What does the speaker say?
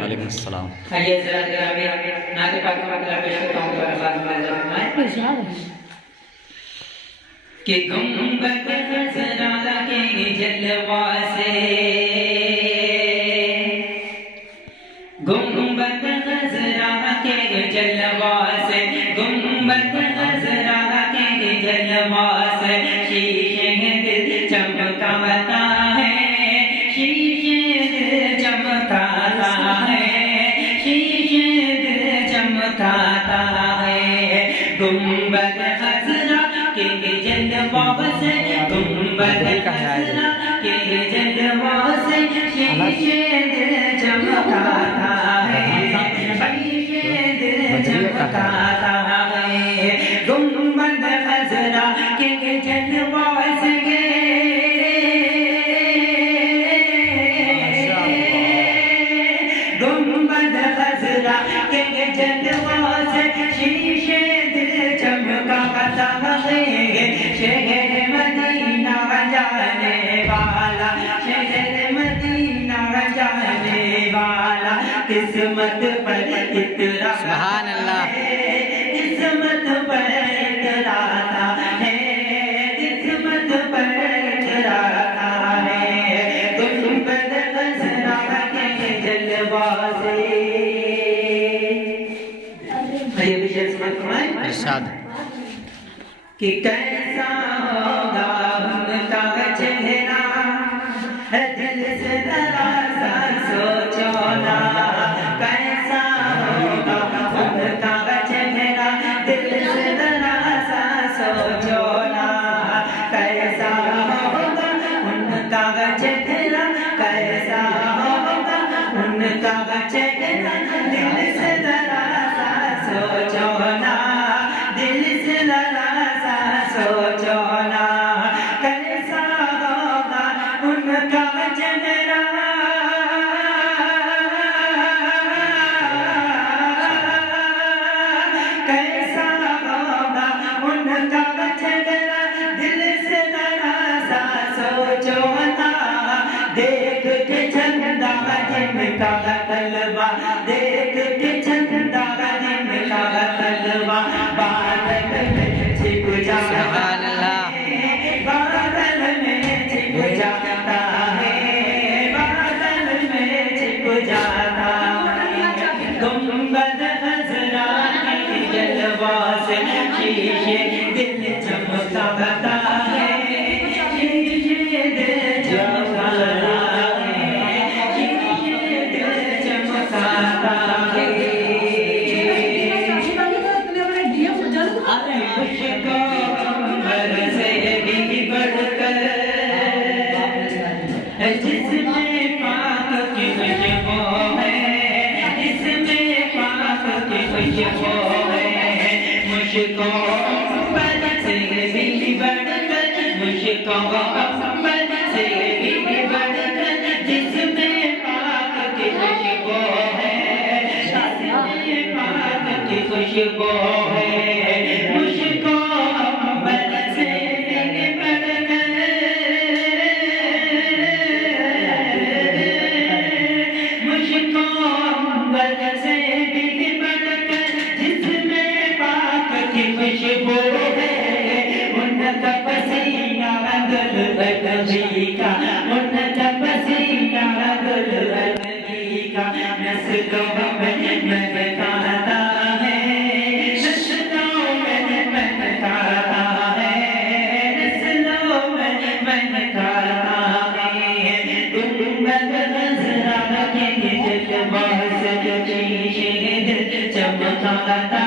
वालेकुम अस्सलाम। आइए जरा नाते पाक का मतलब पेश करता हूं कि गुंबद खज़रा के जलवा से गुंबद खज़रा के जलवा से गुंबद खज़रा के जलवा से शीशे दिल चमकाता है शीशे दिल चमकाता है शीशे दिल चमकाता है गुंबद खज़रा के जलवा से गुंबद खज़रा के जलवा से शीशे दिल चमकाता है शीशे दिल चमकाता है गुंबद खज़रा के जलवा से गुंबद खज़रा के जलवा से शीशे दिल चमकाता है शहर मदीना जाने वाला शहर मदीना जाने वाला किस्मत पर इतरा सुभान अल्लाह किस्मत पर इतराता है किस्मत पर इतराता है गुंबद खज़रा के जलवा से ये विशेष फरमाएं इरशाद कि कैसा होगा उनका चेहरा दिल से जरा सा सोचो ना कैसा होगा उनका चेहरा दिल से जरा सा सोचो ना कैसा होगा उनका चेहरा कैसा होगा उनका चेहरा दिल से जरा सा सोचो ना दिल से जरा सा सोचो ना कैसा होगा उनका चेहरा कैसा होगा उनका चेहरा दिल से जरा सा सोचो ना देख के चंदा जिनका तलवा देख के चंदा जिनका तलवा बादल में छिप जाता सुभान अल्लाह बादल में छिप जाता है बादल में छिप जाता गुंबद खज़रा के जलवा से शीशे दिल चमकाता है शीशे दिल चमकाता है शीशे दिल चमकाता है अरे मुझको अंबर से भी बढ़कर जिसमें पाक की खुशबू है जिसमें पाक की खुशबू है मुझको अंबर से भी बढ़कर मुझको अंबर से भी बढ़कर जिसमें पाक की खुशबू है जिसमें पाक की खुशबू है मुझको अंबर से भी बढ़कर मुझको अंबर से भी बढ़कर जिसमें पाक की खुशबू है उनका पसीना दुल्हन का उनका पसीना दुल्हन का नस्लों में महकाता है नस्लों में महकाता है नस्लों में महकाता है गुंबद खज़रा के जलवा से शीशे दिल चमकाता